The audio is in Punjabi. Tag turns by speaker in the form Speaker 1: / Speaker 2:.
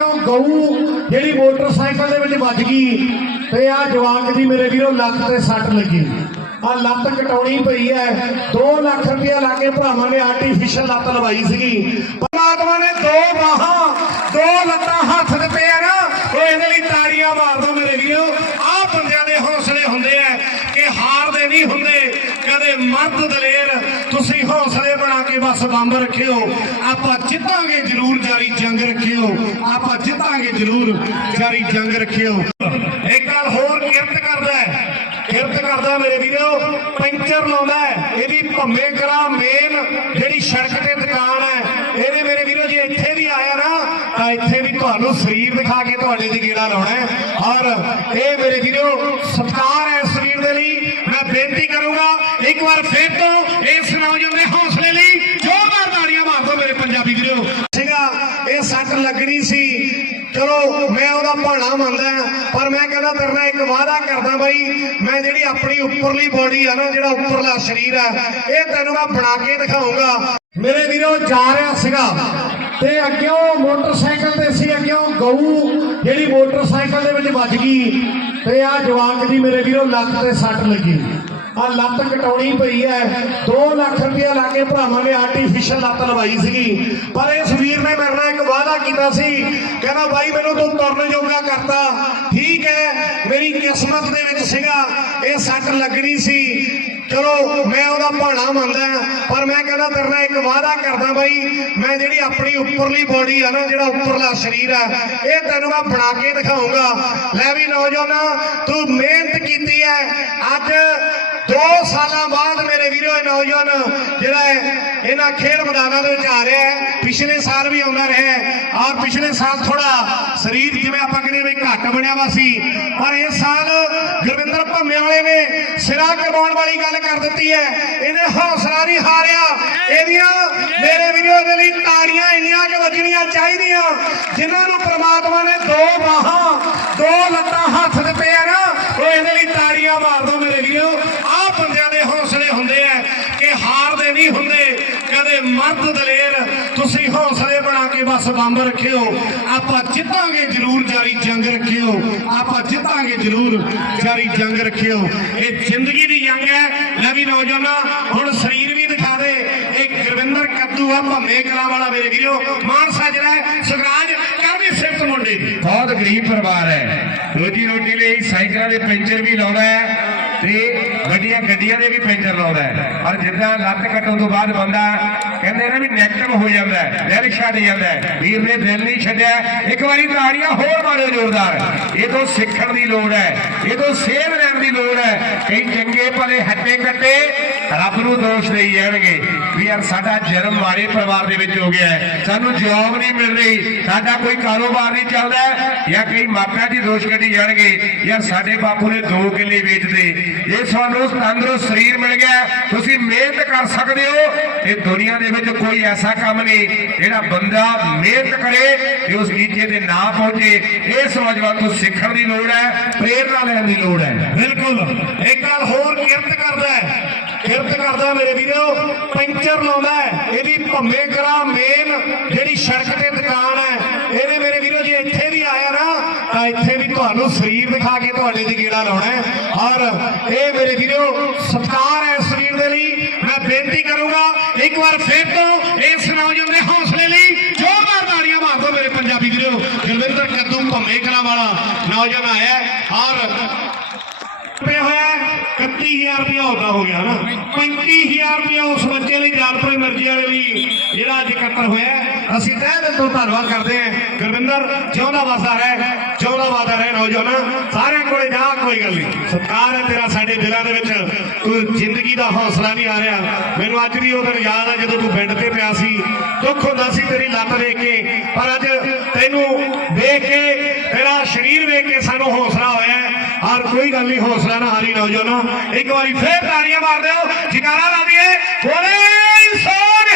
Speaker 1: ਗਊ ਜਿਹੜੀ ਮੋਟਰਸਾਈਕਲ ਦੇ ਵਿੱਚ ਵੱਜ ਗਈ ਤੇ ਆ ਜਵਾਕ ਦੀ ਮੇਰੇ ਵੀਰੋ ਲੱਤ ਤੇ ਸੱਟ ਲੱਗੀ। ਆ ਲੱਤ ਕਟਾਉਣੀ ਪਈ ਐ। 2 ਲੱਖ ਰੁਪਇਆ ਲਾ ਕੇ ਭਰਾਵਾਂ ਨੇ ਆਰਟੀਫੀਸ਼ੀਅਲ ਲੱਤ ਲਵਾਈ ਸੀਗੀ। ਪਰਮਾਤਮਾ ਨੇ ਦੋ ਬਾਹਾਂ, ਦੋ ਲੱਤਾਂ ਹੱਥ ਦਿੱਤੇ ਆ ਨਾ ਉਹ ਇਹਦੇ ਲਈ ਤਾੜੀਆਂ ਮਾਰ ਦੋ ਮੇਰੇ ਵੀਰੋ। ਆਹ ਬੰਦਿਆਂ ਦੇ ਹੌਸਲੇ ਹੁੰਦੇ ਆ ਕਿ ਹਾਰਦੇ ਨਹੀਂ ਹੁੰਦੇ, ਕਦੇ ਮਰਦ ਦਲੇਰ ਬਸ ਬੰਬ ਰੱਖਿਓ, ਆਪਾਂ ਜਿੱਤਾਂਗੇ ਜ਼ਰੂਰ ਜਾਰੀ ਜੰਗ ਰੱਖਿਓ, ਆਪਾਂ ਜਿੱਤਾਂਗੇ ਜ਼ਰੂਰ ਜਾਰੀ ਜੰਗ ਰੱਖਿਓ। ਇੱਕ ਗੱਲ ਹੋਰ ਕਿਰਤ ਕਰਦਾ ਹੈ, ਕਿਰਤ ਕਰਦਾ ਮੇਰੇ ਵੀਰੋ, ਪੈਂਚਰ ਲਾਉਂਦਾ ਹੈ, ਇਹਦੀ ਭੰਮੇ ਕਰਾ ਮੇਨ ਜਿਹੜੀ ਸੜਕ ਤੇ ਦੁਕਾਨ ਹੈ ਇਹਨੇ ਮੇਰੇ ਵੀਰੋ ਜੇ ਇੱਥੇ ਵੀ ਆਇਆ ਨਾ, ਤਾਂ ਇੱਥੇ ਵੀ ਤੁਹਾਨੂੰ ਸਰੀਰ ਦਿਖਾ ਕੇ ਤੁਹਾਡੇ ਦੀ ਗੇੜਾ ਲਾਉਣਾ ਹੈ। ਔਰ ਇਹ ਮੇਰੇ ਵੀਰੋ, ਸਤਿਕਾਰ ਹੈ ਸਰੀਰ ਦੇ ਲਈ, ਮੈਂ ਬੇਨਤੀ ਕਰੂੰਗਾ, ਇੱਕ ਵਾਰ ਫੇਰ ਤੋਂ ਇਸ ਨੌਜਵਾਨ ਦੇ ਹੌਸਲੇ ਲਈ ਜ਼ੋਰਦਾਰ ਤਾੜੀਆਂ ਮਾਰ ਦਿਓ ਮੇਰੇ ਪੰਜਾਬੀ ਵੀਰੋ। ਸੀਗਾ ਇਹ ਸੱਟ ਲੱਗਣੀ ਸੀ। ਚਲੋ, ਮੈਂ ਉਹਦਾ ਭਾਣਾ ਮੰਨਦਾ, ਪਰ ਮੈਂ ਕਹਿੰਦਾ ਤੇਰੇ ਨਾਲ ਇੱਕ ਵਾਅਦਾ ਕਰਦਾ ਬਾਈ। ਮੈਂ ਜਿਹੜੀ ਆਪਣੀ ਉੱਪਰਲੀ ਬੋਡੀ ਆ ਨਾ, ਜਿਹੜਾ ਉੱਪਰਲਾ ਸਰੀਰ ਆ, ਇਹ ਤੈਨੂੰ ਮੈਂ ਬਣਾ ਕੇ ਦਿਖਾਉਂਗਾ ਮੇਰੇ ਵੀਰੋ, ਜਾ ਰਿਹਾ ਸੀਗਾ। ਤੇ ਅੱਗਿਓਂ ਮੋਟਰਸਾਈਕਲ ਤੇ ਸੀ ਅੱਗਿਓਂ ਗਊ ਜਿਹੜੀ ਮੋਟਰਸਾਈਕਲ ਦੇ ਵਿੱਚ ਵੱਜ ਗਈ। ਤੇ ਆ ਜਵਾਕ ਜੀ ਮੇਰੇ ਵੀਰੋ ਲੱਤ ਤੇ ਸੱਟ ਲੱਗੀ। ਆ ਲੱਤ ਕਟਾਉਣੀ ਪਈ ਐ। 2 ਲੱਖ ਰੁਪਇਆ ਲਾ ਕੇ ਭਰਾਵਾਂ ਨੇ ਆਰਟੀਫੀਸ਼ੀਅਲ ਲੱਤ ਲਵਾਈ ਸੀਗੀ। ਪਰ ਇਸ ਵੀਰ ਨੇ ਮੇਰੇ ਨਾਲ ਇੱਕ ਵਾਅਦਾ ਕੀਤਾ ਸੀ। ਕਹਿੰਦਾ, ਬਾਈ, ਮੈਨੂੰ ਤੂੰ ਤੁਰਨ ਜੋਗਾ ਕਰਤਾ। ਠੀਕ ਹੈ ਮੇਰੀ ਕਿਸਮਤ ਦੇ ਵਿੱਚ ਸੀਗਾ। ਇਹ ਸੱਟ ਲੱਗਣੀ ਸੀ। ਚਲੋ, ਮੈਂ ਉਹਦਾ ਭਾਣਾ ਮੰਨਦਾ ਪਰ ਮੈਂ ਕਹਿੰਦਾ, ਤੇਰੇ ਨਾਲ ਇੱਕ ਵਾਅਦਾ ਕਰਦਾ ਬਾਈ। ਮੈਂ ਜਿਹੜੀ ਆਪਣੀ ਉੱਪਰਲੀ ਬੋਡੀ ਆ ਨਾ, ਜਿਹੜਾ ਉੱਪਰਲਾ ਸਰੀਰ ਆ, ਇਹ ਤੈਨੂੰ ਮੈਂ ਬਣਾ ਕੇ ਦਿਖਾਉਂਗਾ। ਲੈ ਵੀ ਨੌਜਵਾਨਾ, ਤੂੰ ਮਿਹਨਤ ਕੀਤੀ ਹੈ ਅੱਜ 2 ਸਾਲਾਂ ਬਾਅਦ ਮੇਰੇ ਵੀਰੋ ਇਹ ਨੌਜਵਾਨ ਜਿਹੜਾ ਹੈ, ਇਹਨਾਂ ਖੇਡ ਮੈਦਾਨਾਂ ਦੇ ਵਿੱਚ ਆ ਰਿਹਾ ਹੈ। ਪਿਛਲੇ ਸਾਲ ਵੀ ਆਉਂਦਾ ਰਿਹਾ ਔਰ ਪਿਛਲੇ ਸਾਲ ਥੋੜਾ ਸਰੀਰ ਜਿਵੇਂ ਆਪਾਂ ਕਹਿੰਦੇ ਵੀ ਘੱਟ ਬਣਿਆ ਵਾ ਸੀ। ਪਰ ਇਸ ਸਾਲ ਗੁਰਵਿੰਦਰ ਭੰਮੇ ਵਾਲੇ ਨੇ ਸਿਰਾ ਕਰਵਾਉਣ ਵਾਲੀ ਗੱਲ ਕਰ ਦਿੱਤੀ ਹੈ। ਇਹਨੇ ਹੌਸਲਾ ਨਹੀਂ ਹਾਰਿਆ। ਇਹਦੀਆਂ ਮੇਰੇ ਵੀਰੋ ਦੇ ਲਈ ਤਾੜੀਆਂ ਇੰਨੀਆਂ ਕਿ ਵੱਜਣੀਆਂ ਚਾਹੀਦੀਆਂ, ਜਿਨ੍ਹਾਂ ਨੂੰ ਪ੍ਰਮਾਤਮਾ ਨੇ ਦੋ ਬਾਹਾਂ, ਦੋ ਲੱਤਾਂ ਹੱਥ ਦਿੱਤੇ ਆ ਨਾ ਉਹ ਇਹਦੇ ਲਈ ਤਾੜੀਆਂ ਮਾਰ ਦੋ ਮੇਰੇ ਵੀਰੋ ਆਹ ਬੰਦਿਆਂ ਦੇ ਹੌਸਲੇ ਹੁੰਦੇ ਆ ਕਿ ਹਾਰਦੇ ਨਹੀਂ ਹੁੰਦੇ ਕਦੇ ਮਰਦ ਦਲੇਰ ਤੁਸੀਂ ਹੌਸਲੇ ਬਣਾ ਕੇ ਬਸ ਬੰਬ ਰੱਖਿਓ। ਆਪਾਂ ਜਿੱਤਾਂਗੇ ਜ਼ਰੂਰ ਜਾਰੀ ਜੰਗ ਰੱਖਿਓ। ਆਪਾਂ ਜਿੱਤਾਂਗੇ ਜ਼ਰੂਰ ਜਾਰੀ ਜੰਗ ਰੱਖਿਓ। ਇਹ ਜ਼ਿੰਦਗੀ ਦੀ ਜੰਗ ਹੈ। ਲੈ ਵੀ ਨੌਜਵਾਨਾ, ਹੁਣ ਸਰੀਰ ਵੀ ਦਿਖਾ ਦੇ। ਇਹ ਗੁਰਵਿੰਦਰ ਕੱਦੂ ਆ, ਭੰਮੇ ਕਲਾ ਵਾਲਾ ਮੇਰੇ ਵੀਰੋ। ਮਾਨ ਸਾਜਰਾ ਹੈ। ਸੁਖਰਾਜ ਕਰ ਸਿਫਤ ਮੁੰਡੇ?
Speaker 2: ਬਹੁਤ ਗਰੀਬ ਪਰਿਵਾਰ ਹੈ। ਰੋਜੀ ਰੋਟੀ ਲਈ ਸਾਈਕਲਾਂ ਦੇ ਪੈਂਚਰ ਵੀ ਲਾਉਂਦਾ ਹੈ। ਤੇ ਵੱਡੀਆਂ ਗੱਡੀਆਂ ਦੇ ਵੀ ਪੈਂਚਰ ਲਾਉਂਦਾ ਹੈ। ਔਰ ਜਿੱਦਾਂ ਲੱਤ ਕੱਟਣ ਤੋਂ ਬਾਅਦ ਬੰਦਾ ਕਹਿੰਦੇ ਨੇ ਵੀ ਨੈਗੇਟਿਵ ਹੋ ਜਾਂਦਾ ਹੈ, ਦਿਲ ਛੱਡ ਜਾਂਦਾ ਹੈ। ਵੀਰ ਨੇ ਦਿਲ ਨਹੀਂ ਛੱਡਿਆ, ਇੱਕ ਵਾਰੀ ਤਾੜੀਆਂ ਹੋਰ ਮਾਰੋ ਜ਼ੋਰਦਾਰ। ਇਹ ਤੋਂ ਸਿੱਖਣ ਦੀ ਲੋੜ ਹੈ, ਇਹ ਤੋਂ ਸੇਧ ਲੈਣ ਦੀ ਲੋੜ ਹੈ। ਕਈ ਚੰਗੇ ਭਲੇ ਹੱਟੇ ਕੱਟੇ, ਰੱਬ ਨੂੰ ਦੋਸ਼ ਦੇਈ ਜਾਣਗੇ। ਵੀ ਯਾਰ ਸਾਡਾ ਜਨਮ ਮਾੜੇ ਪਰਿਵਾਰ ਦੇ ਵਿੱਚ ਹੋ ਗਿਆ ਹੈ। ਸਾਨੂੰ ਜੌਬ ਨਹੀਂ ਮਿਲ ਰਹੀ। ਸਾਡਾ ਕੋਈ ਕਾਰੋਬਾਰ ਨਹੀਂ ਚੱਲਦਾ ਜਾਂ ਕਈ ਮਾਪਿਆਂ ਦੀ ਦੋਸ਼ ਕੱਢੀ ਜਾਣਗੇ। ਯਾਰ ਸਾਡੇ ਬਾਪੂ ਨੇ ਦੋ ਕਿੱਲੇ ਵੇਚਦੇ। ਜੇ ਤੁਹਾਨੂੰ ਤੰਦਰੁਸਤ ਸਰੀਰ ਮਿਲ ਗਿਆ, ਤੁਸੀਂ ਮਿਹਨਤ ਕਰ ਸਕਦੇ ਹੋ। ਇਹ ਦੁਨੀਆ ਦੇ ਵਿੱਚ ਕੋਈ ਐਸਾ ਕੰਮ ਨਹੀਂ ਜਿਹੜਾ ਬੰਦਾ ਮਿਹਨਤ ਕਰੇ ਤੇ ਉਸ ਨੀਚੇ ਤੇ ਨਾ ਪਹੁੰਚੇ। ਇਸ ਨੌਜਵਾਨ ਤੋਂ ਸਿੱਖਣ ਦੀ ਲੋੜ ਹੈ, ਪ੍ਰੇਰਣਾ ਲੈਣ ਦੀ ਲੋੜ ਹੈ।
Speaker 1: ਬਿਲਕੁਲ। ਇੱਕ ਗੱਲ ਹੋਰ ਕਿਰਤ ਕਰਦਾ ਹੈ। ਕਿਰਤ ਕਰਦਾ ਮੇਰੇ ਵੀਰੋ। ਪੈਂਚਰ ਲਾਉਂਦਾ ਹੈ। ਇਹਦੀ ਭੰਮੇ ਕਰਾ ਮੇਨ ਜਿਹੜੀ ਸੜਕ ਤੇ ਦੁਕਾਨ ਹੈ। ਇਹਨੇ ਮੇਰੇ ਵੀਰੋ, ਜੇ ਇੱਥੇ ਵੀ ਆਇਆ ਨਾ, ਤਾਂ ਇੱਥੇ ਵੀ ਤੁਹਾਨੂੰ ਸਰੀਰ ਦਿਖਾ ਕੇ ਤੁਹਾਡੇ ਦੀ ਗੇੜਾ ਲਾਉਣਾ ਹੈ। ਔਰ ਇਹ ਮੇਰੇ ਵੀਰੋ, ਸਤਿਕਾਰ ਹੈ ਇਸ ਸਰੀਰ ਦੇ ਲਈ। ਮੈਂ ਬੇਨਤੀ ਕਰੂੰਗਾ, ਇੱਕ ਵਾਰ ਫੇਰ ਤੋਂ ਇਸ ਨੌਜਵਾਨ ਦੇ ਹੌਸਲੇ ਲਈ ਜ਼ੋਰਦਾਰ ਤਾੜੀਆਂ ਮਾਰ ਦਿਓ ਮੇਰੇ ਪੰਜਾਬੀ ਵੀਰੋ। ਗੁਰਵਿੰਦਰ ਕੱਦੂ ਭੰਮੇ ਕਲਾ ਵਾਲਾ ਨੌਜਵਾਨ ਆਇਆ ਔਰ ਪਿਆ ਹੋਇਆ 31000 ਰੁਪਇਆ ਹੁੰਦਾ ਹੋ ਗਿਆ ਨਾ। 35000 ਰੁਪਇਆ ਉਸ ਬੱਚੇ ਲਈ ਜਾਨਪੁਰ ਮਰਜ਼ੀ ਵਾਲੇ ਲਈ, ਜਿਹੜਾ ਅੱਜ ਇਕੱਤਰ ਹੋਇਆ ਅਸੀਂ ਤਹਿ ਦਿਲ ਤੋਂ ਧੰਨਵਾਦ ਕਰਦੇ ਹਾਂ। ਗੁਰਵਿੰਦਰ ਜਿਉਂਦਾ ਵਸਦਾ ਰਹਿ ਜਿਉਂਦਾ ਵਾਦਾ ਰਹਿ, ਨੌਜਵਾਨ, ਸਾਰਿਆਂ ਕੋਲੇ ਜਾ, ਕੋਈ ਗੱਲ ਨਹੀਂ। ਸਤਿਕਾਰ ਹੈ ਤੇਰਾ ਸਾਡੇ ਦਿਲਾਂ ਦੇ ਵਿੱਚ। ਤੂੰ ਜ਼ਿੰਦਗੀ ਦਾ ਹੌਸਲਾ ਨਹੀਂ ਆ ਰਿਹਾ। ਮੈਨੂੰ ਅੱਜ ਵੀ ਉਹ ਦਿਨ ਯਾਦ ਆ ਜਦੋਂ ਤੂੰ ਬੈੱਡ ਤੇ ਪਿਆ ਸੀ ਦੁੱਖ ਹੁੰਦਾ ਸੀ ਤੇਰੀ ਲੱਤ ਵੇਖ ਕੇ ਪਰ ਅੱਜ ਤੈਨੂੰ ਵੇਖ ਕੇ ਤੇਰਾ ਸਰੀਰ ਵੇਖ ਕੇ ਸਾਨੂੰ ਹੌਸਲਾ ਹੋਇਆ ਹੈ ਔਰ ਕੋਈ ਗੱਲ ਨਹੀਂ ਹੌਸਲਾ ਨਾ ਹਾਰੀ ਨੌਜਵਾਨੋ। ਇੱਕ ਵਾਰੀ ਫੇਰ ਤਾੜੀਆਂ ਮਾਰ ਦਿਓ। ਜਕਾਰਾ ਲਾ ਦਈਏ। ਬੋਲੇ ਸੋ